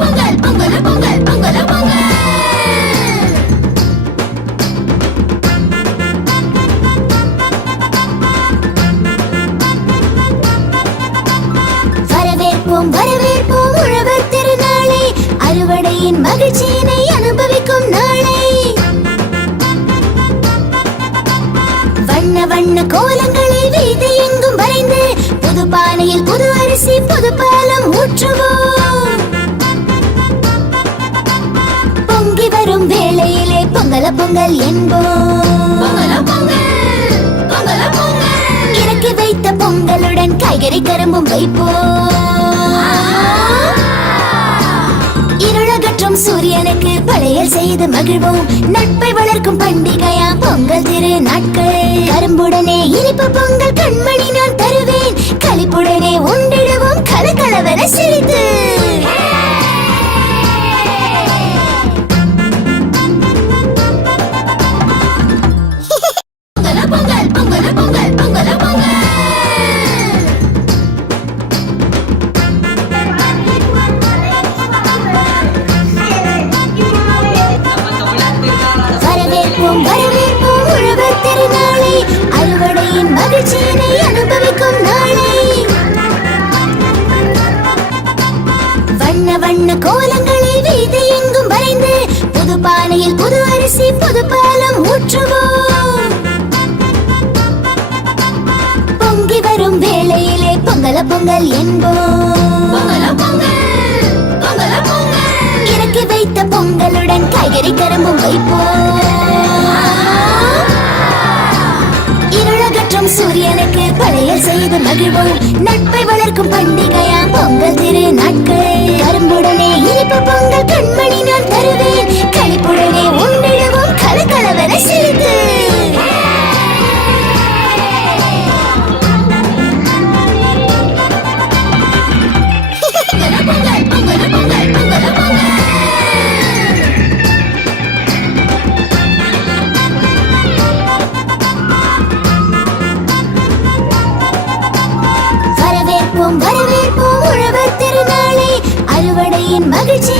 பொங்கல் பொங்கல் பொங்கல் பொங்கல் பொங்கல். வரவேற்போம் வரவேற்போம் உழவர் திருநாளை, அறுவடையின் மகிழ்ச்சியினை அனுபவிக்கும் நாளை. வண்ண வண்ண கோலங்களை வீதி எங்கும் வரைந்து, புது பானையில் புது அரிசி புது பாலம் ஊற்றுவோம். பொங்கி வரும் வேளையிலே பொங்கல பொங்கல் என்போம். இறக்கி வைத்த பொங்கலுடன் காய்கறி கரும்பும் வைப்போம். இருளகற்றும் சூரியனுக்கு படையல் செய்து மகிழ்வோம். நட்பை வளர்க்கும் பண்டிகையா பொங்கல் திரு நாட்கள். கரும்புடனே இனிப்பு பொங்கல் கண்மணி நான் தருவேன். களிப்புடனே உண்டிடுவோம் கலகலவென சிரித்து. பொங்கல் பொங்கல் பொங்கல் பொங்கல் பொங்கல். வரவேற்போம் வரவேற்போம் உழவர் திருநாளை, அறுவடையின் மகிழ்ச்சியினை அனுபவிக்கும் நாளை. வண்ண வண்ண கோலங்களை வீதி எங்கும் வரைந்து, புது பானையில் புது அரிசி புது பாலம் ஊற்றுவோம். பொங்கி வரும் வேளையிலே பொங்கல பொங்கல் என்போம். இறக்கி வைத்த பொங்கலுடன் காய்கறி கரும்பும் வைப்போம். இருளகற்றும் சூரியனுக்கு படையல் செய்து மகிழ்வோம். நட்பை வளர்க்கும் பண்டிகையா பொங்கல் திரு நாட்கள். கரும்புடனே இனிப்பு பொங்கல் கண்மணி நான் தருவேன். களிப்புடனே உண்டிடுவோம் கலகலவென சிரித்து. வரவேற்போம் வரவேற்போம் உழவர் திருநாளை, அறுவடையின் மகிழ்ச்சி